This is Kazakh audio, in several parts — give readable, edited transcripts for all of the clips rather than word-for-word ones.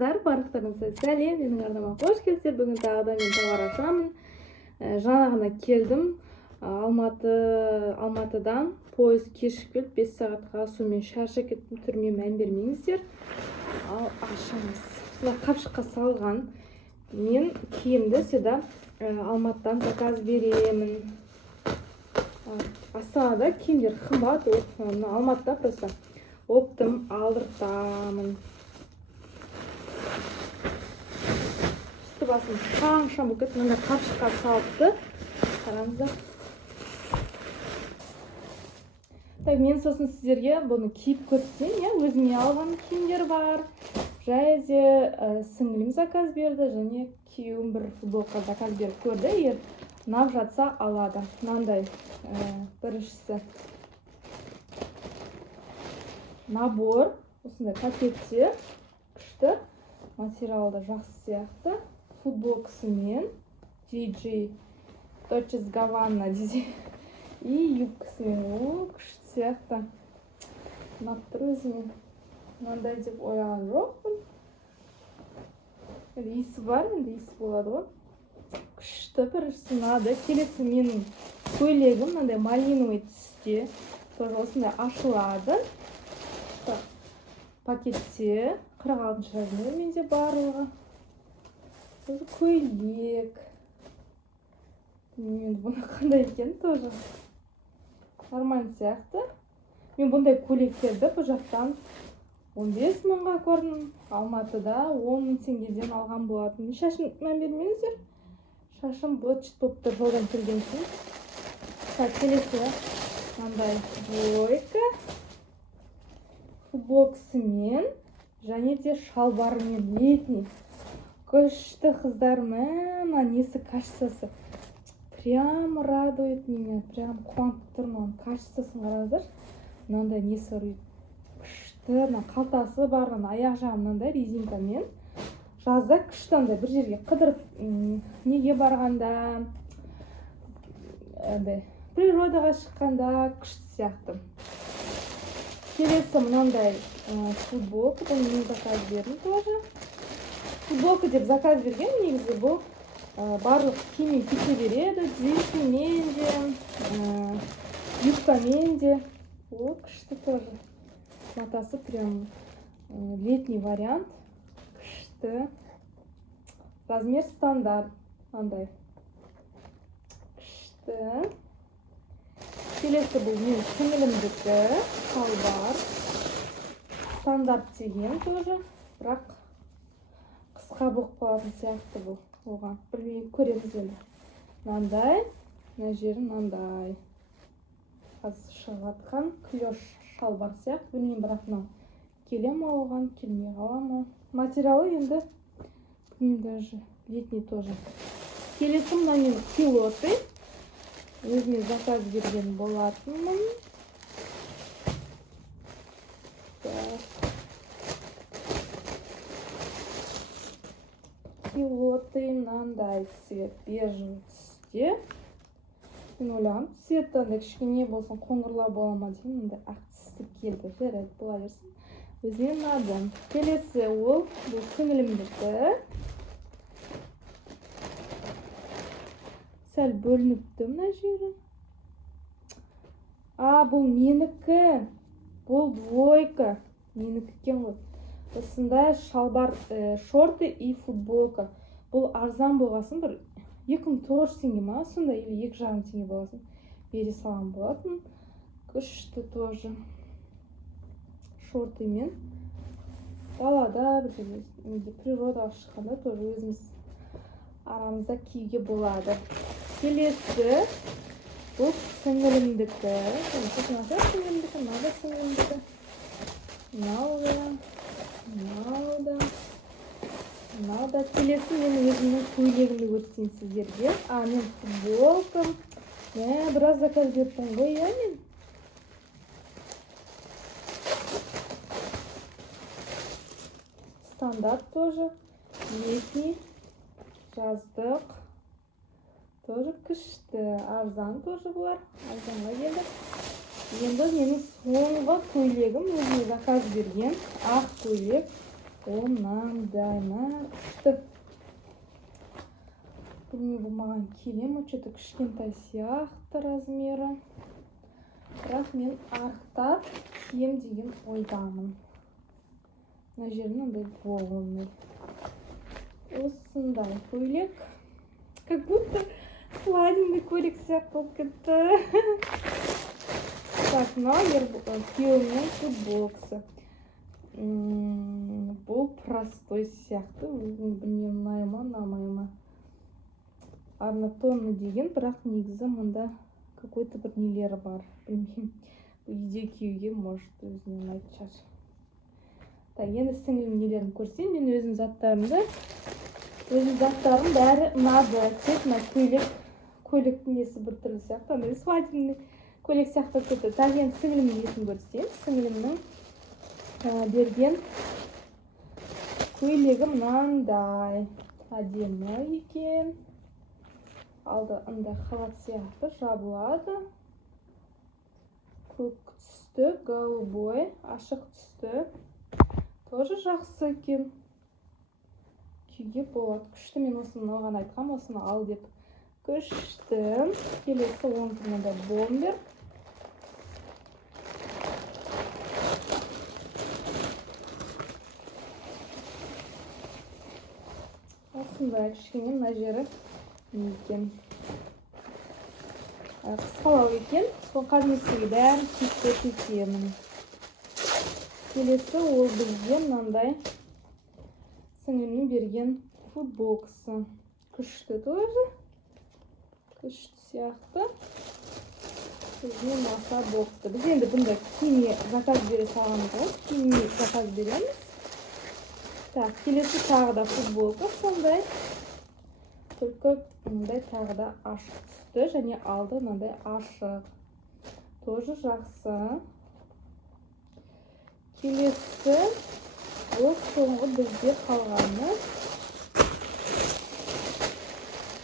қыздар, барлықтарыңызға сәлем. Менің арнама қош келдіңіздер. Бүгін тағы да мен товар ашамын. Жаңа ғана келдім. Алматыдан пойыз кешігіп келді. 5 сағатқа сумен шаршап кеттім. Түріме мән бермеңіздер. Ал ашамыз. Мына қапшыққа салған. Мен киімді сюда Алматыдан заказ беремін. Астанада киімдер қымбат. Алматыда просто оптым алдыртамын. Үсті басым шаң-шаң болып кетті. Мында қапшыққа салыпты. Қараңыздар. Мен сосын сіздерге бұны киіп көрсетейін. Өзіме алған киімдер бар. Жайзе сіңлім заказ берді, және күйеуім бір футболка заказ беріп көрді. Егер ұнап жатса алады. Мынандай біріншісі набор, осындай пакеттер, күшті, материалды жақсы сияқты. Футболкасымен GG Deutsches Gabbana дейді. И юбкасымен, күшті сияқты. Ұнап тұр өзіме. Мынандай деп ойлаған жоқпын. Иісі бар, енді иісі болады ғой. Күшті біріншісі ұнады. Келесі менің көйлегім мынандай малиновый түсте. Тоже осындай ашылады. Пакетте 46 размер менде барлығы. Тоже көйлек. Мен бұны қандай екен тоже. Нормально сияқты. Мен бұндай көйлектерді бұл жақтан 15 мыңға көрдім. Алматыда 10 мың теңгеден алған болатын. Шашым мән бермеңіздер. Шашым быт-шыт болып тұр жолдан келген соң. Келесі мынандай двойка. Футболкасымен және де шалбарымен летний. Күшті қыздар, мына несі качествосы. Прям радует меня, прям қуантып тұрмын. Качествосын қараңыздар. Мынандай несі бар. Күшті, қалтасы бар, аяқ жағы мынандай резинкамен. Жазда күшті андай бір жерге қыдырып, неге барғанда, природаға шыққанда күшті сияқты. Келесі мынандай футболка, бұл мен заказ бердім тоже. Футболка деп заказ берген, негізі бұл барлық киіммен кете береді, джинсымен де, юбкамен де. О, күшті тоже. Матасы прям летний вариант. Күшті. Размер стандарт. Андай. Күшті. Келесі бұл мен сіңілімдікі. Шалбар. Стандарт деген тоже. Бірақ қысқа болып қалатын сияқты бұл. Оған білмей көреміз енді. Мынандай. Мына жері мынандай. Қазір шығатқан клеш шалбар сияқты. Білмеймін, бірақ мынау келе ме оған, келмей қала ма. Материалы енді білмеймін, даже летний тоже. Келесі мына мен пилоты. Өзіме заказ берген болатынмын. Пилоты мынандай цвет бежевый түсте. Мен ойлағам, цветті андай кішкене болсын, қоңырлау бола ма деймін. Мындай ақ түсті келді. Жарайды, бола берсін. Өзіме ұнады. Келесі ол бұл сіңілімдікі. Сәл бөлініпті мына жері. Бұл менікі. Бұл двойка. Менікі екен ғой. Осындай шалбар, шорты и футболка. Бұл арзан болғасын, бір 2900 теңге ма, сонда, или 2,5 теңге болғасын. Бере салған болатын. Күшті тоже. Шортымен. Далада, бір жерде природаға шыққанда тоже өзіміз арамызда киюге болады. Келесі бұл сіңілімдікі. Мынау да. Келесі мен өзімнің көйлегімді көрсетейін сіздерге. Мен футболкам. Біраз заказ бердім ғой, мен. Стандарт тоже. Летний. Жаздық. Тоже күшті. Арзан тоже бұлар. Арзанға келді. Енді менің соңғы көйлегім өзіме заказ берген. Ақ көйлек. Ол мынандайма күшті. Білмеймін, бұл маған келе ме, что-то кішкентай сияқты размері. Бірақ мен арықтап кием деген ойдамын. Мына жерін мынандай болмай. Осындай көйлек. Как будто свадебный көйлек сияқты болып кетті. Так, мына күйеуімнің футболкасы. Бұл простой сияқты. Білмеймін, ұнайма, ұнамай ма. Однотонный деген, бірақ негізі мұнда какой-то бір нелері бар. Білмеймін. Үйде киюге, может, өзіне ұнайтын шығар. Так, енді сіңілім нелерін көрсем, мен өзім заттарым бәрі ұнады. Тек мына көйлектің несі бір түрлі сияқты. Андай свадебный көйлек сияқты кетті. Так, енді сіңілімнің несін көрсем, сіңілімнің берген көйлегі мынандай әдемі екен. Алды андай халат сияқты жабылады. Көк түсті, голубой, ашық түсті. Тоже жақсы екен. Күйге болады. Күшті, мен осыны оған айтқам, осыны ал деп. Күшті. Келесі 10 күнінде бомбер. Осындай кішкене мына жері екен. Қысқалау екен. Сол қазмесіге бәрін киіп кетемін. Келесі ол бізге мынандай сіңілімнің берген футболкасы. Күшті тоже. Күшті сияқты. Бізге маса боксы. Біз енді бұнда киме заказ бере саламыз ғой. Киме заказ береміз. Так, келесі тағы да футболка сондай. Только мындай тағы да ашық түсті және алды мындай ашық. Тоже жақсы. Келесі ол соңғы бізде қалғаны.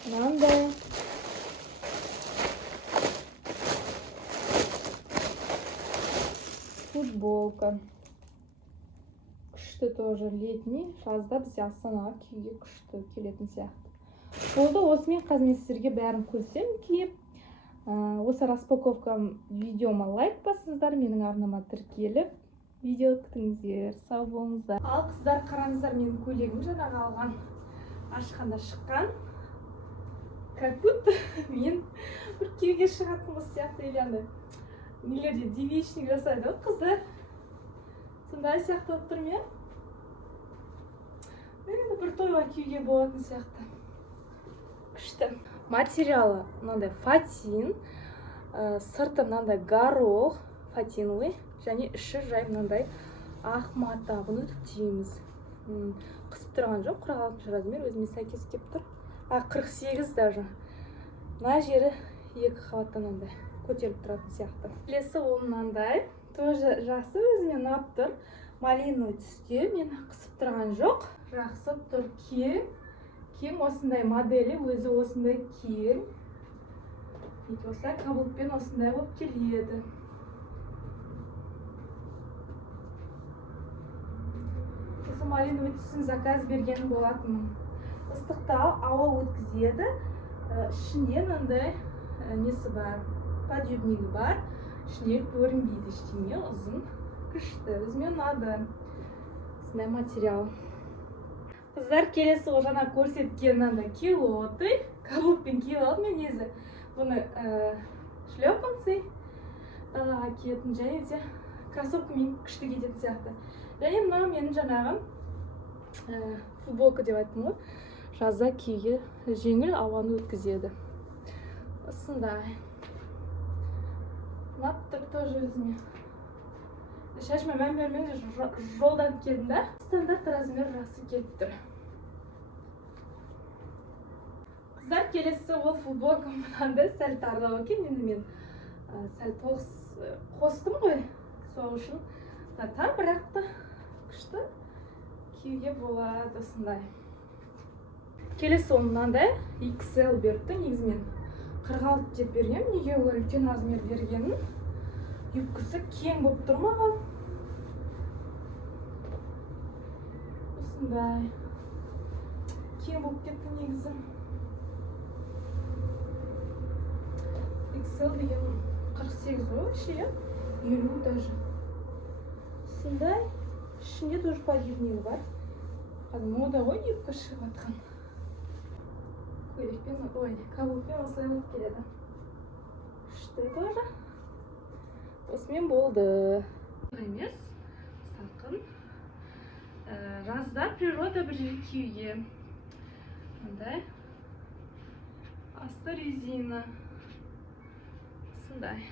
Мынандай футболка. Күшті тоже летний. Жазда бізде Астанаға киюге күшті келетін сияқты. Болды, осымен қазір сіздерге бәрін көрсем киіп. Осы распаковка видеома лайк басыңыздар, менің арнама тіркеліп, видео күтіңіздер. Сау болыңыздар. Ал қыздар, қараңыздар, менің көйлегім жаңағы алған ашқанда шыққан. Как будто мен бір күйеуге шығатын қыз сияқты елянды. Нелерде девичник жасайды ғой қыздар. Сондай сияқты болып тұр мен. Енді бір тойға күйеуге болатын сияқты. Күшті. Материалы мынандай фатин, сырты мынандай горох, фатиновый, және іші жай мынандай ақ мата. Бұны үтіктейміз. Қысып тұрған жоқ, 46 размер өзіме сәйкес келіп тұр. 48 даже. Мына жері екі қабаттан мынандай көтеріліп тұратын сияқты. Келесі ол мынандай. Тоже жақсы өзіме ұнап тұр. Малиновый түсте, мен қысып тұрған жоқ. Жақсы тұр, кең осындай модели, өзі осындай кең. Осылай каблукпен осындай болып келеді. Осы малиновый түсін заказ берген болатынмын. Ыстықта ауа өткізеді. Ішінде мынандай несі бар, подъемнигі бар. Ішіне көрінбейді ештеңе, ұзын, күшті. Өзіме ұнады. Осындай материал. Қыздар, келесі ол жаңа көрсеткен мынандай килоты. Каблукпен киіп алдым мен өзі. Бұны шлепанцы далаға киетін, және де кроссовкамен күшті кететін сияқты. Және мынау менің жаңағы футболка деп айттым ғой. Жазда киюге жеңіл, ауаны өткізеді. Осындай. Ұнап тұр тоже өзіме. Шашыма мән бермей жолдан келдім да. Стандарт размер жақсы келіп тұр. Қыздар, келесі ол футболка мынандай сәл тарлау екен. Енді мен сәл қостым ғой. Сол үшін там бірақ та күшті киюге болады осындай. Келесі ол мынандай XL беріпті. Негізі мен 46 деп берген. Неге олар үлкен размер бергенін? Юбкасы кең болып тұр маған. Сондай. Кең болып кетті негізі. XL деген 48 ғой, ше, 50 даже. Сондай. Ішінде тоже подъемник бар. Қазір мода ғой юбка шығып жатқан. Көйлекпен, ой, каблукпен осылай болып келеді. Күшті тоже. Осымен болды. Емес, салқын. Жазда природа бір жерге киюге. Мындай. Асты резина. Сондай.